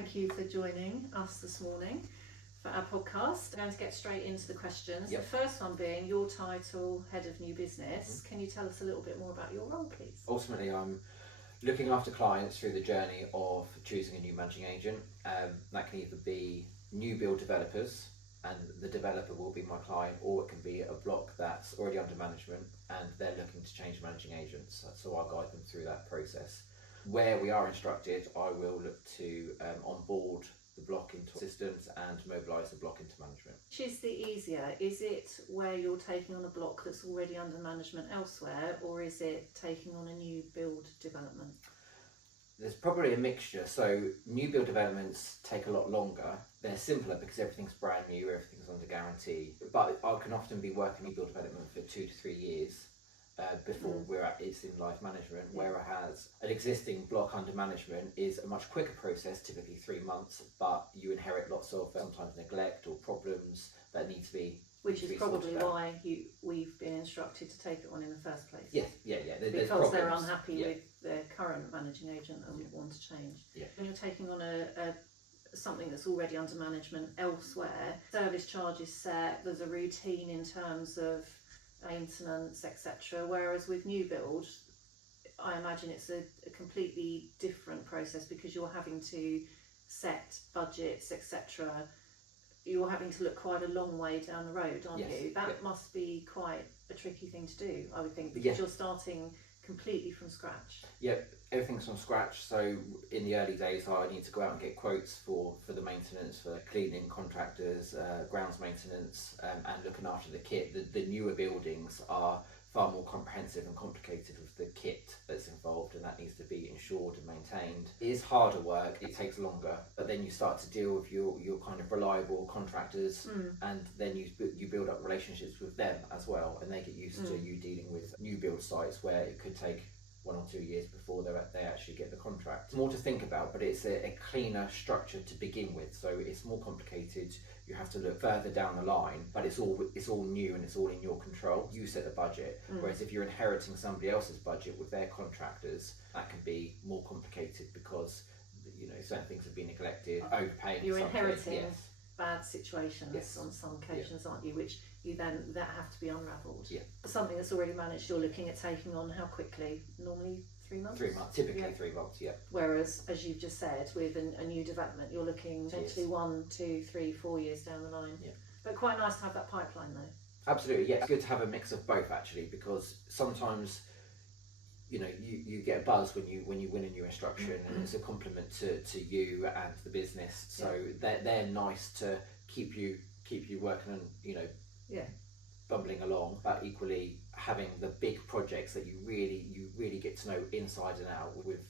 thank you for joining us this morning for our podcast. I'm going to get straight into the questions. Yep. The first one being your title, Head of New Business. Can you tell us a little bit more about your role, please? Ultimately, I'm looking after clients through the journey of choosing a new managing agent. That can either be new build developers, and the developer will be my client, or it can be a block that's already under management and they're looking to change managing agents. So I'll guide them through that process. Where we are instructed, I will look to onboard the block into systems and mobilise the block into management. Which is the easier? Is it where you're taking on a block that's already under management elsewhere, or is it taking on a new build development? There's probably a mixture. So new build developments take a lot longer. They're simpler because everything's brand new, everything's under guarantee. But I can often be working new build development for 2 to 3 years before it's in live management, whereas an existing block under management is a much quicker process, typically 3 months, but you inherit lots of sometimes neglect or problems that need to be Which is probably why we've been instructed to take it on in the first place. Yeah. Because they're unhappy with their current managing agent and want to change. Yeah. When you're taking on something that's already under management elsewhere, service charge is set, there's a routine in terms of maintenance, etc. Whereas with new build, I imagine it's a completely different process because you're having to set budgets, etc. You're having to look quite a long way down the road, aren't you? That must be quite a tricky thing to do, I would think, because you're starting completely from scratch. Everything's from scratch. So in the early days, I need to go out and get quotes for the maintenance, for cleaning contractors, grounds maintenance, and looking after the kit. The newer buildings are far more comprehensive and complicated with the kit that's involved, and that needs to be insured and maintained. It is harder work, it takes longer, but then you start to deal with your kind of reliable contractors, and then you build up relationships with them as well, and they get used to you dealing with new build sites where it could take 1 or 2 years before they actually get the contract. It's more to think about, but it's a cleaner structure to begin with, so it's more complicated. You have to look further down the line, but it's all new and it's all in your control. You set the budget, whereas if you're inheriting somebody else's budget with their contractors, that can be more complicated because certain things have been neglected, overpaying. You're inheriting bad situations on some occasions, aren't you? Which that have to be unravelled. Something that's already managed, you're looking at taking on how quickly? Normally 3 months? 3 months, typically 3 months, Whereas, as you've just said, with a new development, you're looking potentially 1, 2, 3, 4 years down the line. But quite nice to have that pipeline though. Absolutely, It's good to have a mix of both actually, because sometimes you get a buzz when you win a new instruction, and it's a compliment to you and the business. So they're nice to keep you working and bumbling along. But equally, having the big projects that you really get to know inside and out with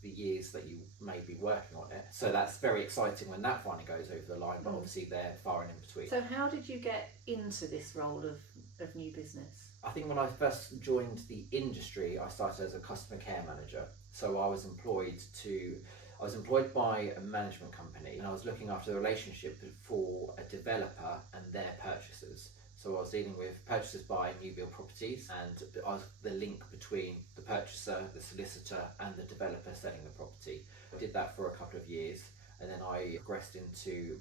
the years that you may be working on it. So that's very exciting when that finally goes over the line. But obviously they're far and in between. So how did you get into this role of new business? I think when I first joined the industry, I started as a customer care manager. So I was employed by a management company, and I was looking after the relationship for a developer and their purchasers. So I was dealing with purchasers buying new build properties, and I was the link between the purchaser, the solicitor, and the developer selling the property. I did that for a couple of years, and then I progressed into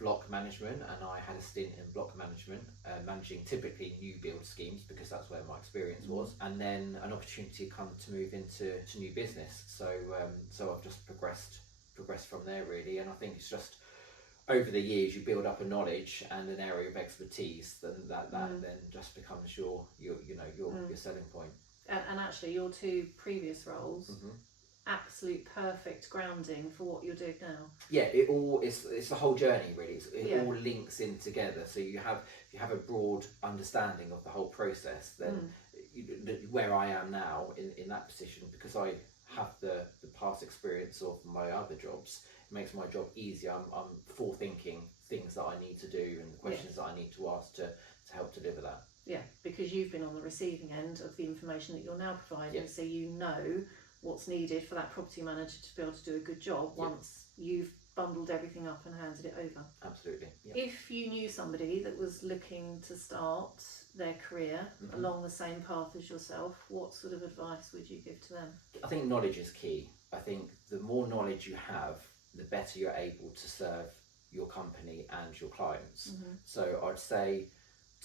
block management, and I had a stint in block management, managing typically new build schemes because that's where my experience was. And then an opportunity come to move into new business. So I've just progressed from there really, and I think it's just over the years you build up a knowledge and an area of expertise, then that then just becomes your selling point. And actually, your 2 previous roles. Absolute perfect grounding for what you're doing now. It's the whole journey really. It all links in together. So you have a broad understanding of the whole process. Then where I am now in that position, because I have the past experience of my other jobs, it makes my job easier. I'm forethinking things that I need to do and the questions that I need to ask to help deliver that. Because you've been on the receiving end of the information that you're now providing, so you know what's needed for that property manager to be able to do a good job once you've bundled everything up and handed it over. Absolutely. If you knew somebody that was looking to start their career along the same path as yourself, what sort of advice would you give to them? I think knowledge is key. I think the more knowledge you have, the better you're able to serve your company and your clients. Mm-hmm. So I'd say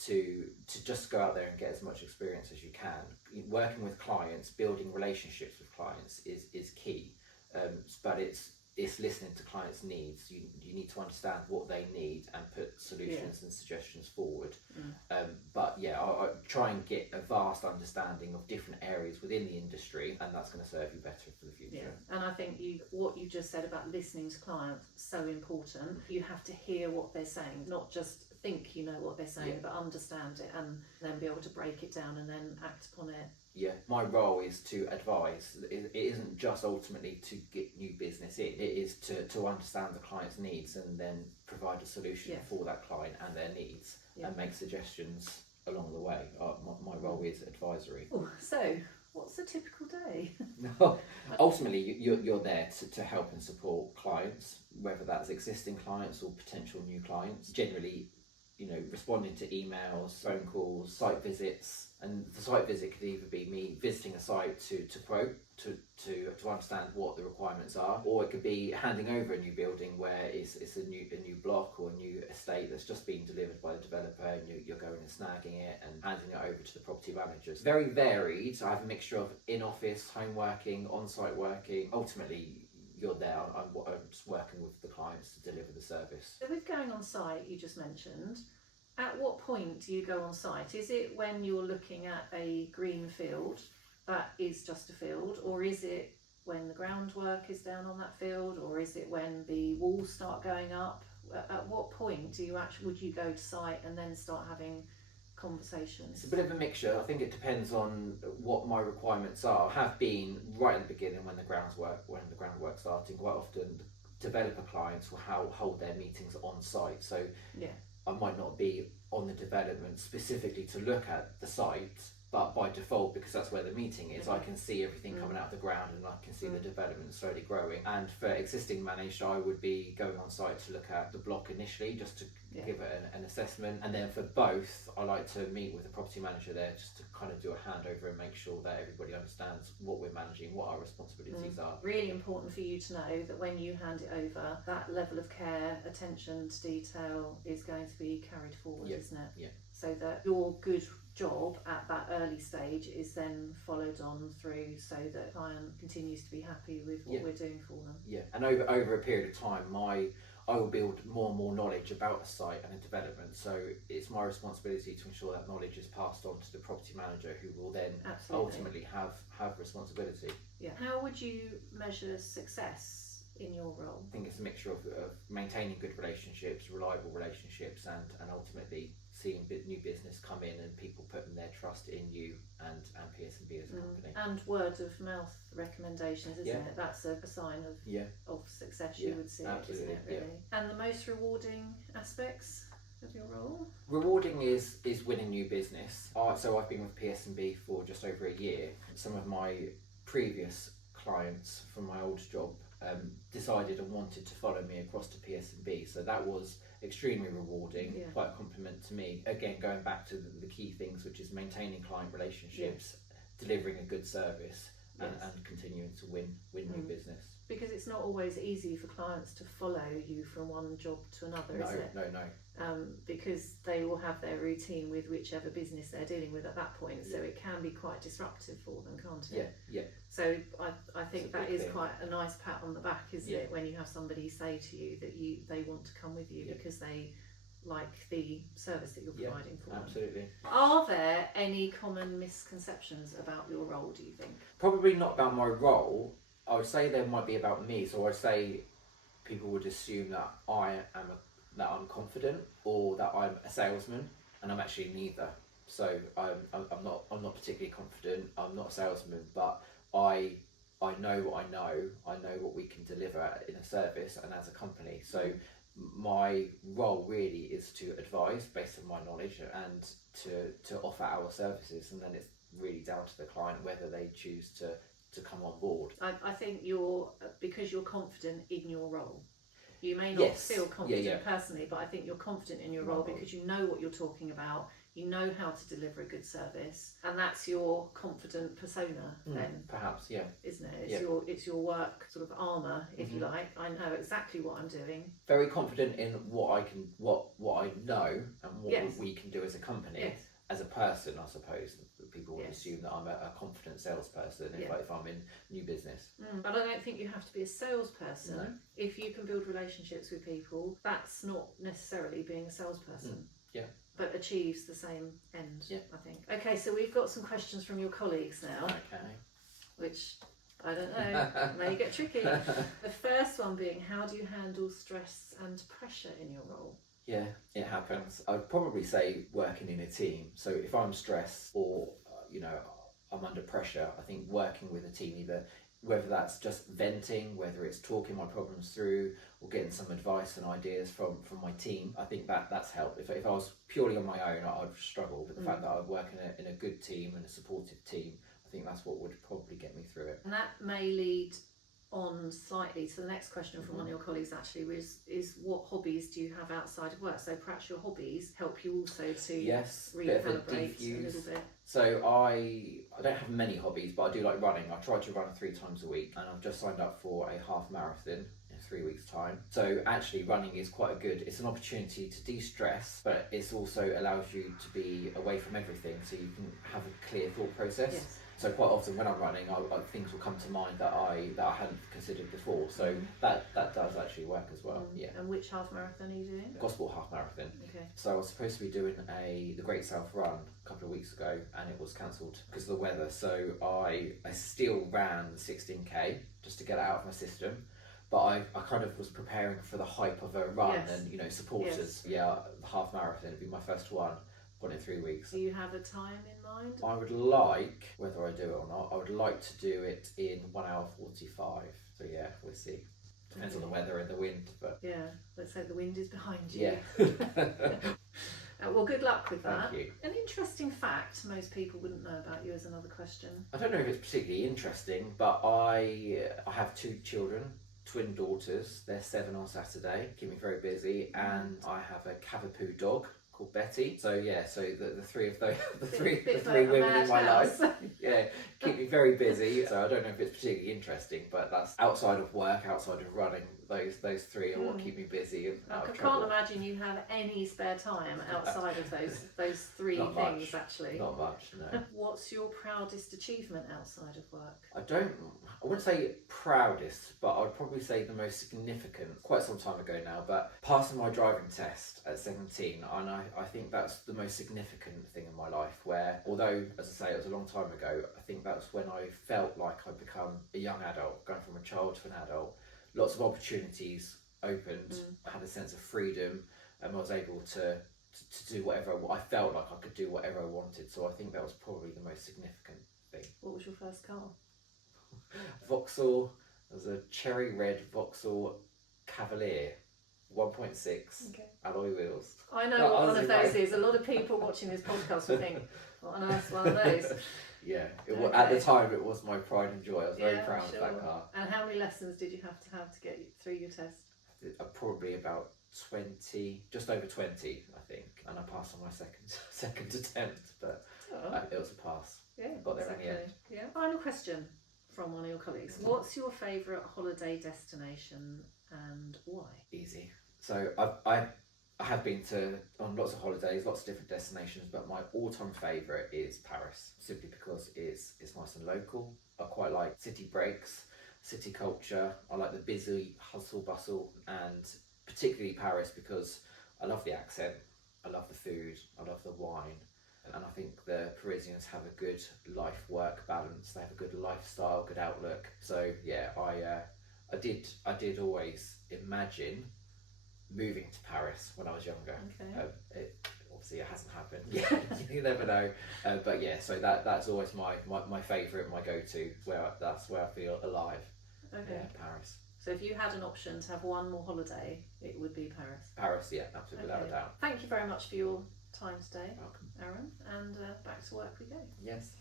to just go out there and get as much experience as you can. Working with clients, building relationships with clients is key, but it's listening to clients' needs. You need to understand what they need and put solutions and suggestions forward. But yeah, I try and get a vast understanding of different areas within the industry, and that's going to serve you better for the future. Yeah, and I think what you just said about listening to clients is so important. You have to hear what they're saying, not just think you know what they're saying, but understand it and then be able to break it down and then act upon it. Yeah, my role is to advise. It isn't just ultimately to get new business in. It is to understand the client's needs and then provide a solution for that client and their needs and make suggestions along the way. My role is advisory. Oh, so what's a typical day? Ultimately, you're there to help and support clients, whether that's existing clients or potential new clients. Generally, responding to emails, phone calls, site visits, and the site visit could either be me visiting a site to quote, to understand what the requirements are, or it could be handing over a new building where it's a new block or a new estate that's just been delivered by the developer, and you're going and snagging it and handing it over to the property managers. Very varied. I have a mixture of in-office, home working, on-site working. Ultimately, you're there. I'm just working with the clients to deliver the service. So with going on site, you just mentioned, at what point do you go on site? Is it when you're looking at a green field that is just a field, or is it when the groundwork is down on that field, or is it when the walls start going up? At what point would you go to site and then start having conversations? It's a bit of a mixture. I think it depends on what my requirements are. I have been right at the beginning when the groundwork's starting. Quite often, developer clients will hold their meetings on site. So I might not be on the development specifically to look at the site, but by default, because that's where the meeting is, I can see everything coming out of the ground and I can see the development slowly growing. And for existing managed, I would be going on site to look at the block initially, just to give it an assessment. And then for both, I like to meet with the property manager there just to kind of do a handover and make sure that everybody understands what we're managing, what our responsibilities are. Really important for you to know that when you hand it over, that level of care, attention to detail is going to be carried forward, isn't it? Yeah. So that your good job at that early stage is then followed on through, so that the client continues to be happy with what we're doing for them. Yeah, and over a period of time, I will build more and more knowledge about a site and a development. So it's my responsibility to ensure that knowledge is passed on to the property manager, who will then ultimately have responsibility. Yeah. How would you measure success in your role? I think it's a mixture of maintaining good relationships, reliable relationships, and ultimately seeing new business come in and people putting their trust in you and PS&B as a company. And word of mouth recommendations, isn't it? That's a sign of success, you would see, isn't it, really? And the most rewarding aspects of your role? Rewarding is winning new business. So I've been with PS&B for just over a year. Some of my previous clients from my old job decided and wanted to follow me across to PS&B, so that was extremely rewarding, quite a compliment to me. Again, going back to the key things, which is maintaining client relationships, delivering a good service, and continuing to win new business. Because it's not always easy for clients to follow you from one job to another, is it? No. Because they will have their routine with whichever business they're dealing with at that point, so it can be quite disruptive for them, can't it? Yeah. So I think that is quite a nice pat on the back, isn't it, when you have somebody say to you that they want to come with you because they like the service that you're providing for them. Absolutely. Are there any common misconceptions about your role, do you think? Probably not about my role. I would say there might be about me. So I'd say people would assume that I'm confident, or that I'm a salesman, and I'm actually neither. So I'm not particularly confident. I'm not a salesman, but I know what I know. I know what we can deliver in a service and as a company. So my role really is to advise based on my knowledge and to offer our services, and then it's really down to the client whether they choose to come on board. I think because you're confident in your role. You may not feel confident personally, but I think you're confident in your role because you know what you're talking about. you know how to deliver a good service, and that's your confident persona then, perhaps, yeah. isn't it? Yeah. It's your work sort of armour, if you like. I know exactly what I'm doing. Very confident in what I know and what Yes. we can do as a company. Yes. As a person, I suppose people would Yes. assume that I'm a confident salesperson if, Yeah. if I'm in new business. But I don't think you have to be a salesperson. No. If you can build relationships with people, that's not necessarily being a salesperson. Yeah. But achieves the same end, Yeah. I think. Okay, so we've got some questions from your colleagues now, Okay. which I don't know, may get tricky. The first one being, how do you handle stress and pressure in your role? Yeah, it happens. I'd probably say working in a team. So if I'm stressed or I'm under pressure, I think working with a team, either whether that's just venting, whether it's talking my problems through, or getting some advice and ideas from my team, I think that's helped. If I was purely on my own, I'd struggle. But the fact that I work in a good team and a supportive team, I think that's what would probably get me through it. And that may lead on slightly to the next question from one of your colleagues actually, is what hobbies do you have outside of work? So perhaps your hobbies help you also to recalibrate a little bit. So I don't have many hobbies, but I do like running. I try to run 3 times a week, and I've just signed up for a half marathon in 3 weeks' time. So actually running is quite it's an opportunity to de-stress, but it also allows you to be away from everything, so you can have a clear thought process. Yes. So quite often when I'm running, things will come to mind that I hadn't considered before. So that does actually work as well. Yeah. And which half marathon are you doing? Gosport half marathon. Okay. So I was supposed to be doing the Great South Run a couple of weeks ago, and it was cancelled because of the weather. So I still ran the 16k just to get it out of my system. But I kind of was preparing for the hype of a run and supporters. Yes. Yeah, the half marathon. It'd be my first one. Got it in 3 weeks. Do you have a time in mind? I would like, whether I do it or not, I would like to do it in 1 hour 45. So yeah, we'll see. Depends on the weather and the wind, but yeah, let's hope the wind is behind you. Yeah. Well, good luck with that. Thank you. An interesting fact most people wouldn't know about you is another question. I don't know if it's particularly interesting, but I have 2 children, twin daughters. They're 7 on Saturday, keep me very busy, and I have a Cavapoo dog called Betty. So yeah, so the 3 of those, the three women in my life, yeah, keep me very busy. So I don't know if it's particularly interesting, but that's outside of work, outside of running. Those 3 are what keep me busy. And I can't imagine you have any spare time outside of those 3 Not things. much. Actually, Not much. No. What's your proudest achievement outside of work? I wouldn't say proudest, but I'd probably say the most significant, quite some time ago now, but passing my driving test at 17, and I think that's the most significant thing in my life, where, although, as I say, it was a long time ago, I think that's when I felt like I'd become a young adult, going from a child to an adult. Lots of opportunities opened, I had a sense of freedom, and I was able to do whatever I felt like I could do whatever I wanted. So I think that was probably the most significant thing. What was your first car? Vauxhall. There was a cherry red Vauxhall Cavalier, 1.6 alloy wheels. I know what one of those is. A lot of people watching this podcast will think, what on earth's one of those? Yeah, at the time it was my pride and joy. I was very proud of that car. And how many lessons did you have to get through your test? Probably about 20, just over 20, I think, and I passed on my second attempt, but it was a pass. Yeah, got there in the end. Yeah. Final question from one of your colleagues. What's your favourite holiday destination and why? Easy. So I have been on lots of holidays, lots of different destinations, but my all-time favourite is Paris, simply because it's nice and local. I quite like city breaks, city culture. I like the busy hustle bustle, and particularly Paris because I love the accent, I love the food, I love the wine, and I think the Parisians have a good life-work balance. They have a good lifestyle, good outlook. So yeah, I did always imagine moving to Paris when I was younger. Okay. Obviously it hasn't happened. Yeah, you never know. But yeah, so that's always my favourite, my go-to. That's where I feel alive. Okay. Yeah, Paris. So if you had an option to have one more holiday, it would be Paris. Paris, yeah, absolutely, without a doubt. Thank you very much for your time today, Welcome. Aaron, and back to work we go. Yes.